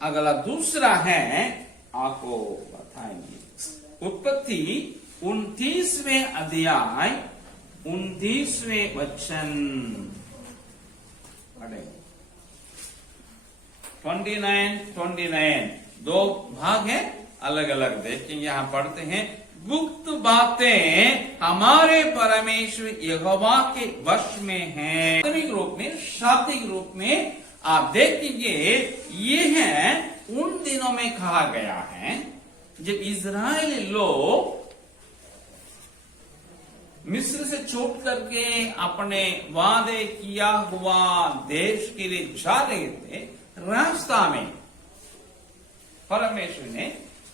अगला दूसरा है, आपको बताएंगे उत्पत्ति 29वें अध्याय 29वें वचन 29 दो भाग हैं, अलग अलग देखेंगे। यहां पढ़ते हैं, गुप्त बातें हमारे परमेश्वर यहोवा के वश में हैं। वास्तविक रूप में, शाब्दिक रूप में आप देखेंगे, ये है उन दिनों में कहा गया है जब इजरायली लोग मिस्र से छूट करके अपने वादे किया हुआ देश के लिए जा रहे थे। रास्ता में परमेश्वर ने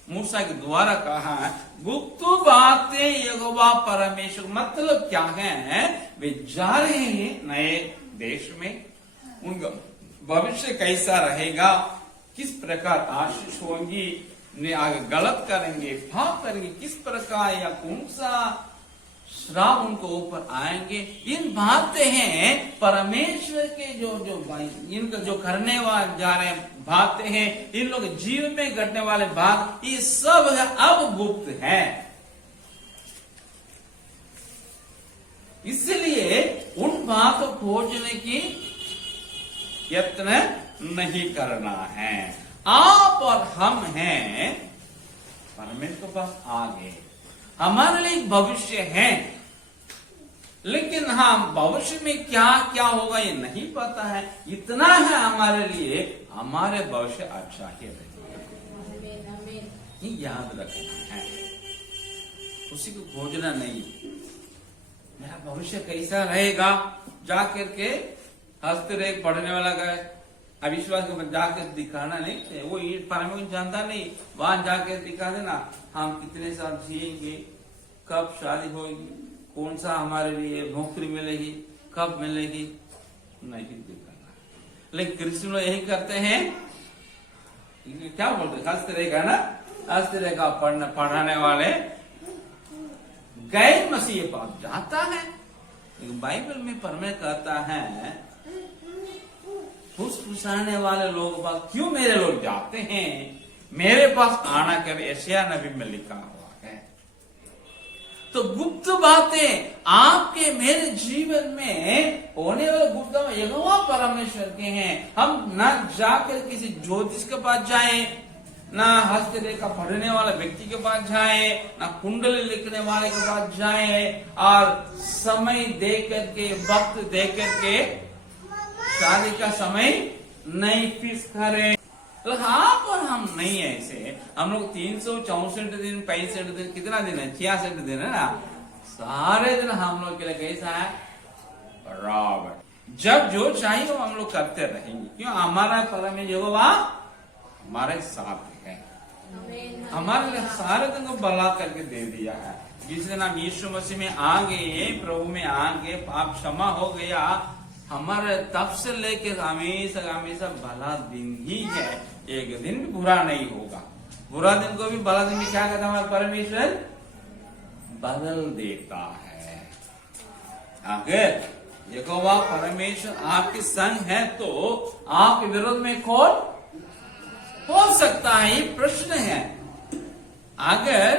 मूसा के द्वारा कहा, गुप्त बातें यहोवा परमेश्वर, मतलब क्या है, वे जा रहे हैं नए देश में, उनका भविष्य कैसा रहेगा, किस प्रकार आशीष होगी, आगे गलत करेंगे, पाप करेंगे, किस प्रकार या कौन सा श्राप उनको ऊपर आएंगे, इन बातें हैं परमेश्वर के जो इनका जो करने वाले जा रहे बातें हैं, इन लोग जीवन में घटने वाले बात, ये सब अब गुप्त है। इसलिए उन बातों को खोजने की यत्न नहीं करना है। आप और हम हैं परमेश्वर के पास आगे, हमारे लिए भविष्य है, लेकिन हम भविष्य में क्या क्या होगा ये नहीं पता है। इतना है हमारे लिए, हमारे भविष्य अच्छा ही रहेगा, ये याद रखना है, उसी को खोजना नहीं। मेरा भविष्य कैसा रहेगा जाकर के हंसते रहे, पढ़ने वाला गए अविश्वास को जाकर दिखाना नहीं, वो परमेश्वर जानता नहीं, वहां जाकर दिखा देना हम कितने साल जिएंगे, कब शादी होगी, कौन सा हमारे लिए नौकरी मिलेगी, कब मिलेगी, नहीं दिखाना। लेकिन कृष्ण लोग यही करते हैं, क्या बोलते, हंसते रहेगा ना, हंसते रहेगा पढ़ाने वाले गैर मसीह पास जाता है। लेकिन बाइबल में परमेश्वर कहता है, फुसफुसाने वाले लोग पास क्यों मेरे लोग जाते हैं, मेरे पास आना कर, यशायाह नबी में लिखा हुआ है। तो गुप्त बातें आपके मेरे जीवन में होने वाले गुप्त यहोवा परमेश्वर के हैं। हम ना जाकर किसी ज्योतिष के पास जाएं, ना हस्तरेखा पढ़ने वाले व्यक्ति के पास जाएं, ना कुंडली लिखने वाले के पास जाएं, और समय दे करके, वक्त दे करके शादी का समय नहीं फिक्स करें। तो आप और हम नहीं है ऐसे। हम लोग 364 दिन, 65 दिन, कितना दिन है, 66 दिन है ना, सारे दिन हम लोग के लिए कैसा है, बराबर। जब जो चाहिए वो हम लोग करते रहेंगे, क्यों, हमारा परमेश्वर यहोवा हमारे साथ है, हमारे लिए सारे दिन को भला करके दे दिया है। जिस दिन हम यीशु मसीह में आ गए, प्रभु में आ गए, पाप क्षमा हो गया, हमारे तब से लेकर हमेशा हमेशा भला दिन ही है, एक दिन भी बुरा नहीं होगा। बुरा दिन को भी भला दिन में क्या करता है, हमारा परमेश्वर बदल देता है। अगर यहोवा परमेश्वर आपके संग है तो आपके विरोध में कौन हो सकता है, ये प्रश्न है। अगर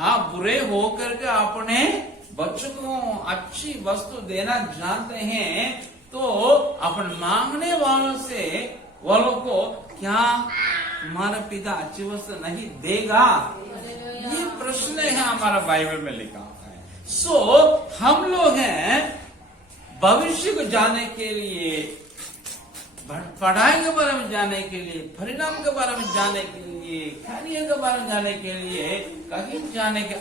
आप बुरे होकर के अपने बच्चों को अच्छी वस्तु देना जानते हैं, तो अपन मांगने वालों को क्या तुम्हारा पिता अच्छी वस्तु नहीं देगा, ये प्रश्न है हमारा बाइबल में लिखा हुआ है। सो हम लोग हैं भविष्य को जानने के लिए, पढ़ाई के बारे में जानने के लिए, परिणाम के बारे में जानने के लिए, करियर के बारे में जानने के लिए कहीं जाने का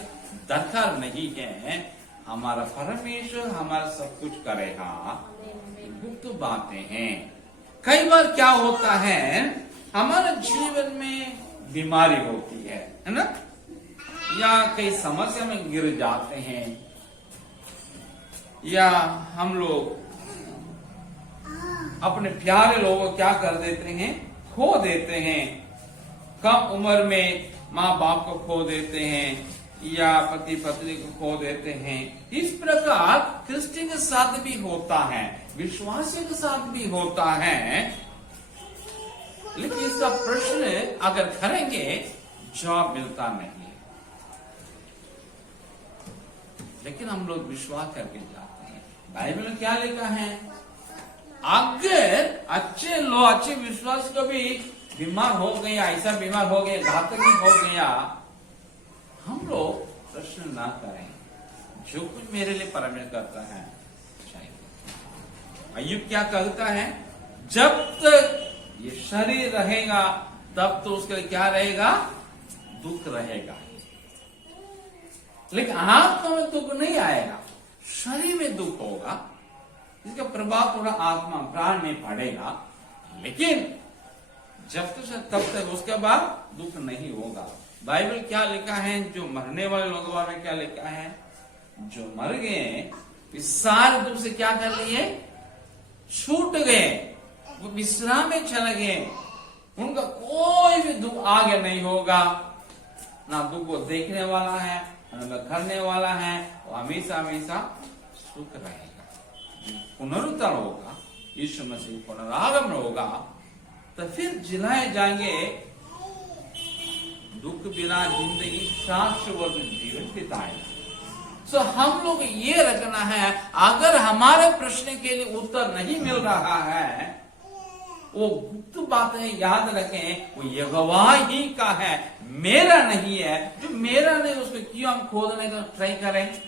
दरकार नहीं है। हमारा परमेश्वर हमारा सब कुछ करेगा। गुप्त बातें हैं। कई बार क्या होता है, हमारे जीवन में बीमारी होती है ना, या कई समस्या में गिर जाते हैं, या हम लोग अपने प्यारे लोगों को क्या कर देते हैं, खो देते हैं। कम उम्र में माँ बाप को खो देते हैं, या पति पत्नी को खो देते हैं। इस प्रकार क्रिश्चियन के साथ भी होता है, विश्वासी के साथ भी होता है। लेकिन इसका प्रश्न अगर करेंगे जवाब मिलता नहीं है। लेकिन हम लोग विश्वास करके जाते हैं। बाइबल में क्या लिखा है? अगर अच्छे विश्वास को भी बीमार हो गया, ऐसा बीमार हो गया, घातक हो गया, हम लोग प्रश्न ना करें, जो कुछ मेरे लिए परमेश्वर करता है चाहिए। अय्यूब क्या कहता है? जब तक ये शरीर रहेगा तब तो उसके लिए क्या रहेगा? दुख रहेगा। लेकिन आत्मा में दुख नहीं आएगा, शरीर में दुख होगा, इसका प्रभाव पूरा आत्मा प्राण में पड़ेगा। लेकिन जब तब तक उसके बाद दुख नहीं होगा। बाइबल क्या लिखा है? जो मरने वाले लोगों बारे में क्या लिखा है? जो मर गए इस सारे दुख से क्या कर लिए? छूट गए, वो विश्राम में चले गए। उनका कोई भी दुख आगे नहीं होगा। ना दुख को देखने वाला है, ना करने वाला है, वो हमेशा हमेशा सुख रहेगा। पुनरुत्थान होगा, यीशु मसीह पुनरागमन होगा, तो फिर जिलाए जाएंगे दुख बिना जिंदगी, शाश्वत जीवन बिताएंगे। सो हम लोग ये रखना है, अगर हमारे प्रश्न के लिए उत्तर नहीं मिल रहा है, वो गुप्त बातें याद रखें, वो यहोवा ही का है, मेरा नहीं है। जो मेरा नहीं उसको क्यों हम खोदने का ट्राई करें?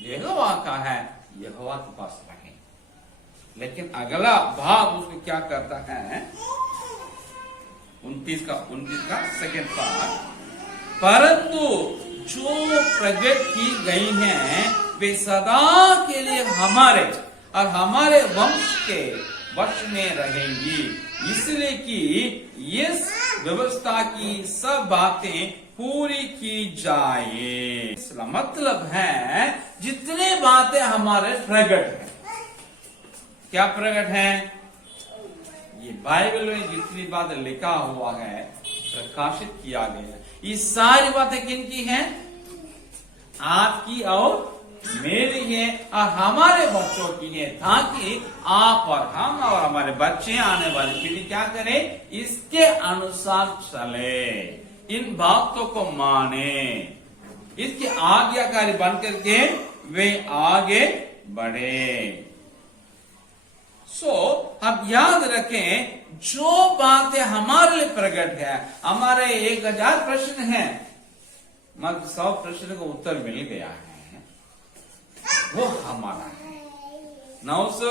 यहोवा का है, यहोवा के पास रखें। लेकिन अगला भाग उसको क्या करता है? 29 का सेकेंड पार्ट, परंतु जो प्रकट की गई हैं वे सदा के लिए हमारे और हमारे वंश के वश में रहेंगी, इसलिए कि इस व्यवस्था की सब बातें पूरी की जाए। इसका मतलब है जितने बातें हमारे प्रकट हैं, क्या प्रकट है? ये बाइबल में जितनी बातें लिखा हुआ है, प्रकाशित किया गया, ये सारी बातें किनकी हैं? आपकी और मेरी है और हमारे बच्चों की है, ताकि आप और हम और हमारे बच्चे, आने वाली पीढ़ी क्या करें? इसके अनुसार चले, इन बातों को माने, इसके आज्ञाकारी बन करके वे आगे बढ़े। अब याद रखें, जो बातें हमारे लिए प्रकट है, हमारे 1000 प्रश्न हैं, मगर 100 प्रश्न को उत्तर मिल गया है, वो हमारा है। 900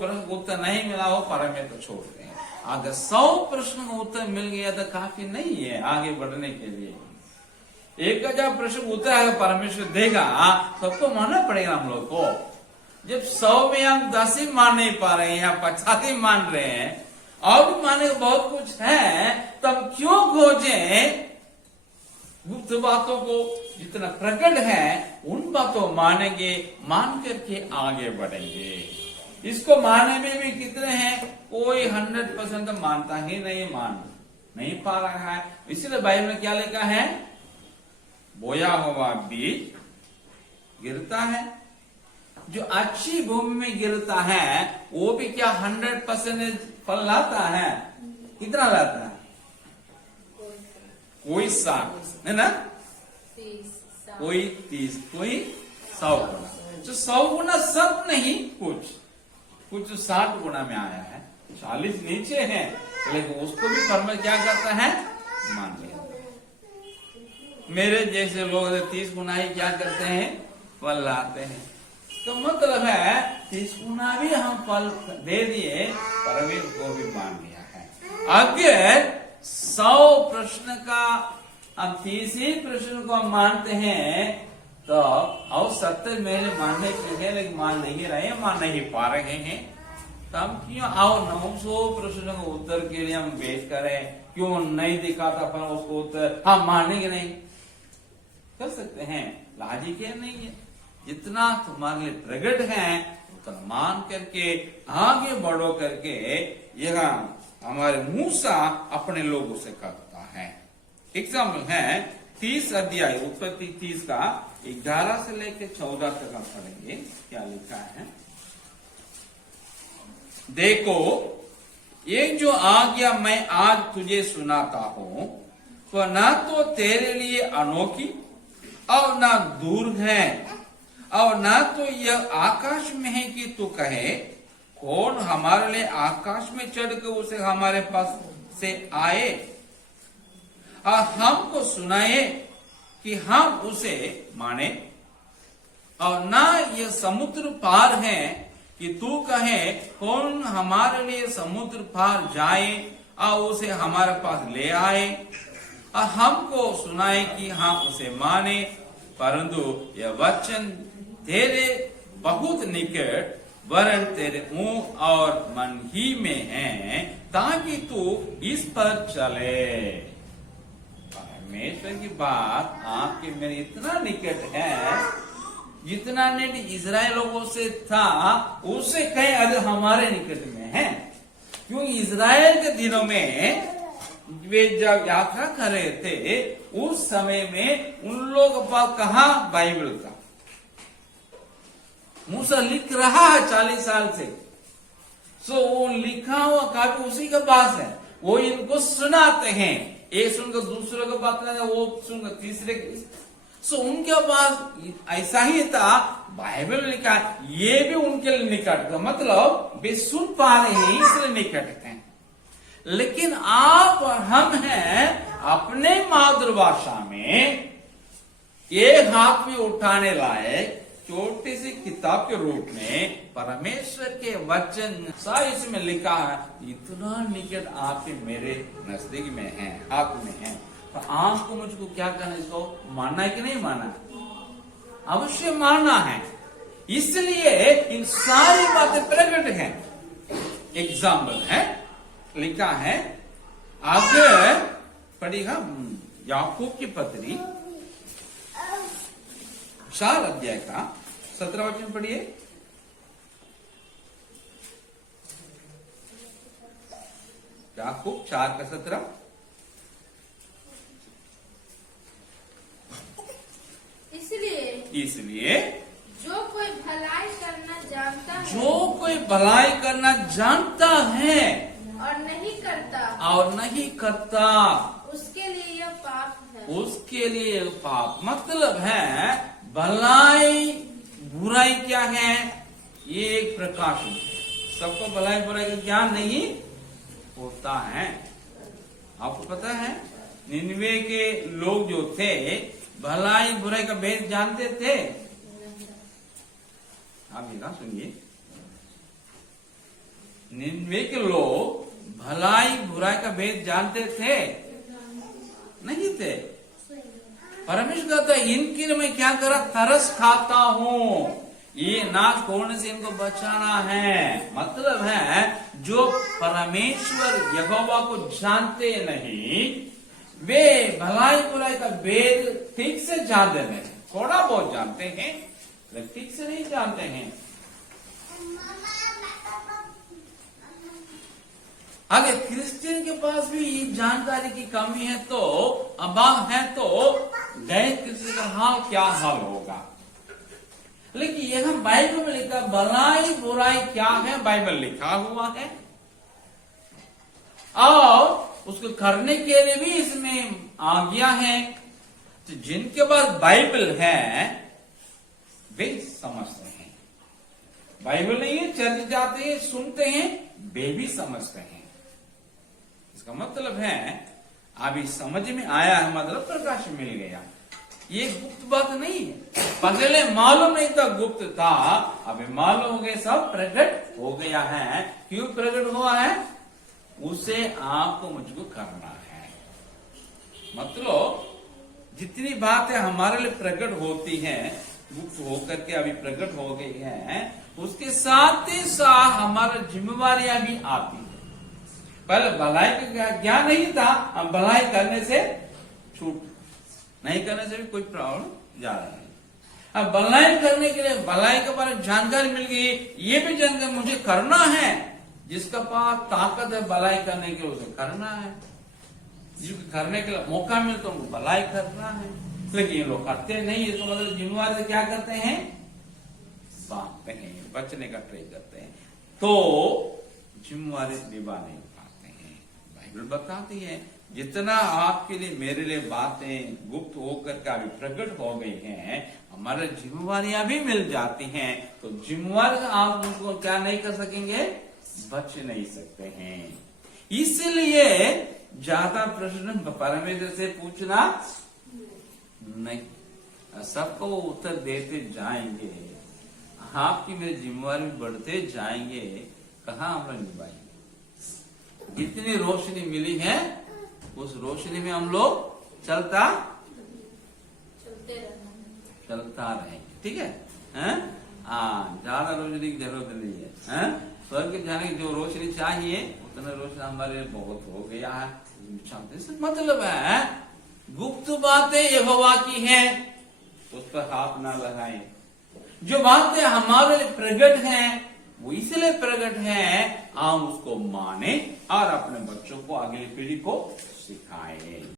प्रश्न को उत्तर नहीं मिला हो, परमेश्वर को छोड़ दें। अगर 100 प्रश्न को उत्तर मिल गया तो काफी नहीं है आगे बढ़ने के लिए। 1000 प्रश्न को उत्तर अगर परमेश्वर देगा, सबको मानना पड़ेगा हम लोग को। जब 100 में हम 10 ही मान नहीं पा रहे हैं, 50 ही मान रहे हैं, और भी माने बहुत कुछ है, तब क्यों खोजें गुप्त बातों को? जितना प्रकट है उन बातों मानेंगे, मान करके आगे बढ़ेंगे। इसको मानने में भी कितने हैं? कोई 100% मानता ही नहीं, मान नहीं पा रहा है। इसलिए बाइबल में क्या लिखा है? बोया हुआ बीज गिरता है, जो अच्छी भूमि में गिरता है वो भी क्या 100% फल लाता है? कितना लाता है? कोई 60 है ना, कोई 30, कोई 100 गुना। जो 100 गुना सब नहीं, कुछ 60 गुना में आया है, 40 नीचे है, लेकिन उसको भी परमेश्वर क्या करता है? मान लिया। मेरे जैसे लोग 30 गुना ही क्या करते हैं? फल लाते हैं। तो मतलब है 30 गुना भी हम फल दे दिए, परमेश्वर को भी मान लिया है। अगर 100 प्रश्न का हम 30 ही प्रश्न को हम मानते हैं, तो और 70 मेरे मानने के लिए, लेकिन मान नहीं रहे, मान नहीं पा रहे हैं, तो हम क्यों और 900 प्रश्न को उत्तर के लिए हम वेट करें? क्यों नहीं दिखाता पर उसको उत्तर हम मानेंगे नहीं? कर सकते हैं, लाजिक है नहीं है। जितना तुम्हारे लिए प्रकट है उतना मान करके आगे बढ़ो करके यह हमारे मूसा अपने लोगों से कहता है। एग्जाम्पल है 30 अध्याय, उत्पत्ति 30 का 11 से लेकर 14 तक हम पढ़ेंगे। क्या लिखा है? देखो, एक जो आज्ञा मैं आज तुझे सुनाता हूं वह ना तो तेरे लिए अनोखी और ना दूर है और ना तो यह आकाश में है कि तू कहे कौन हमारे लिए आकाश में चढ़कर उसे हमारे पास से आए और हमको सुनाए कि हम उसे माने, और ना यह समुद्र पार है कि तू कहे कौन हमारे लिए समुद्र पार जाए और उसे हमारे पास ले आए और हमको सुनाए कि हम उसे माने, परंतु यह वचन तेरे बहुत निकट वरन तेरे मुंह और मन ही में है ताकि तू इस पर चले। परमेश्वर की बात आपके मेरे इतना निकट है, जितना नेट इजराइल लोगों से था उससे कहीं अधिक हमारे निकट में है। क्योंकि इजराइल के दिनों में वे जब यात्रा कर रहे थे उस समय में उन लोगों के पास कहाँ बाइबल था। मूसा लिख रहा है 40 साल से, सो वो लिखा हुआ काफी उसी के पास है, वो इनको सुनाते हैं, एक सुनकर दूसरे को बतलाते, वो सुनकर तीसरे सो उनके पास ऐसा ही था, बाइबल लिखा, ये भी उनके लिए निकट था, मतलब वे सुन पा रहे हैं इसलिए निकट हैं। लेकिन आप और हम हैं अपने मातृभाषा में एक हाथ में उठाने लायक छोटी सी किताब के रूप में परमेश्वर के वचन सा इसमें लिखा है, इतना निकट आपके मेरे नजदीक में है, हाथ में है। तो आपको मुझको क्या करना, इसको मानना है कि नहीं मानना? अवश्य मानना है। इसलिए इन सारी बातें प्रकट हैं। एग्जाम्पल है, लिखा है, आगे पढ़िएगा याकूब की पत्री 4 अध्याय का 17 वचन पढ़िए। याकूब 4 का 17। इसलिए जो कोई भलाई करना जानता है, जो कोई भलाई करना जानता है और नहीं करता उसके लिए यह पाप है। उसके लिए पाप मतलब है भलाई बुराई क्या है, ये एक प्रकाश है। सबको भलाई बुराई का ज्ञान नहीं होता है। आपको पता है निन्वे के लोग जो थे भलाई बुराई का भेद जानते थे? आप ये ना सुनिए, निन्वे के लोग भलाई बुराई का भेद जानते थे? नहीं थे। परमेश्वर कहता है इनके लिए मैं क्या करा, तरस खाता हूं, ये नाश होने से इनको बचाना है। मतलब है जो परमेश्वर यहोवा को जानते नहीं वे भलाई बुराई का भेद ठीक से जानते नहीं, थोड़ा बहुत जानते हैं लेकिन ठीक से नहीं जानते हैं। अगर क्रिश्चियन के पास भी जानकारी की कमी है तो, अभाव है तो गैर क्रिश्चियन का हाल क्या हाल होगा। लेकिन यह बाइबल में लिखा भलाई बुराई क्या है, बाइबल लिखा हुआ है और उसको करने के लिए भी इसमें आज्ञा है। तो जिनके पास बाइबल है वे समझते हैं, बाइबल नहीं है चर्च जाते हैं सुनते हैं वे भी समझते हैं। इसका मतलब है अभी समझ में आया है, मतलब प्रकाश मिल गया। ये गुप्त बात नहीं है, पहले मालूम नहीं था, गुप्त था, अभी मालूम हो गया, सब प्रकट हो गया है। क्यों प्रकट हुआ है? उसे आपको मुझको करना है। मतलब जितनी बातें हमारे लिए प्रकट होती हैं, गुप्त होकर के अभी प्रकट हो गई हैं, उसके साथ ही साथ हमारी जिम्मेवारियां भी आती है। पहले भलाई का ज्ञान नहीं था, हम भलाई करने से छूट, नहीं करने से भी कोई प्रॉब्लम जा रहा है। अब भलाई करने के लिए भलाई के बारे में जानकारी मिल गई, ये भी जानकारी मुझे करना है। जिसका पास ताकत है भलाई करने के लिए उसे करना है, जिसको करने के लिए मौका मिलता है उनको भलाई करना है। लेकिन ये लोग करते नहीं, इसको मतलब जिम्मेवारी से क्या करते हैं, बांटते हैं, बचने का ट्राई करते हैं। तो जिम्मेवारी निभा नहीं पाते हैं। बाइबल बताती है जितना आपके लिए मेरे लिए बातें गुप्त होकर के अभी प्रकट हो गई हैं, हमारे जिम्मेवारियां भी मिल जाती हैं, तो जिम्मेवारी आप उनको क्या नहीं कर सकेंगे, बच नहीं सकते हैं। इसलिए ज्यादा प्रश्न परमेश्वर से पूछना नहीं, सबको वो उत्तर देते जाएंगे, आपकी मेरी जिम्मेवारी बढ़ते जाएंगे, कहाँ हम लोग निभाएंगे। जितनी रोशनी मिली है उस रोशनी में हम लोग चलते रहेंगे, ठीक है? ज्यादा रोशनी की जरूरत नहीं है, स्वर्ग जाने की जो रोशनी चाहिए उतना रोशनी हमारे लिए बहुत हो गया है। मतलब है गुप्त बातें यहोवा की हैं, उस पर हाथ ना लगाएं। जो बातें हमारे लिए प्रकट हैं वो इसलिए प्रकट हैं, हम उसको माने और अपने बच्चों को, अगली पीढ़ी को सिखाएं।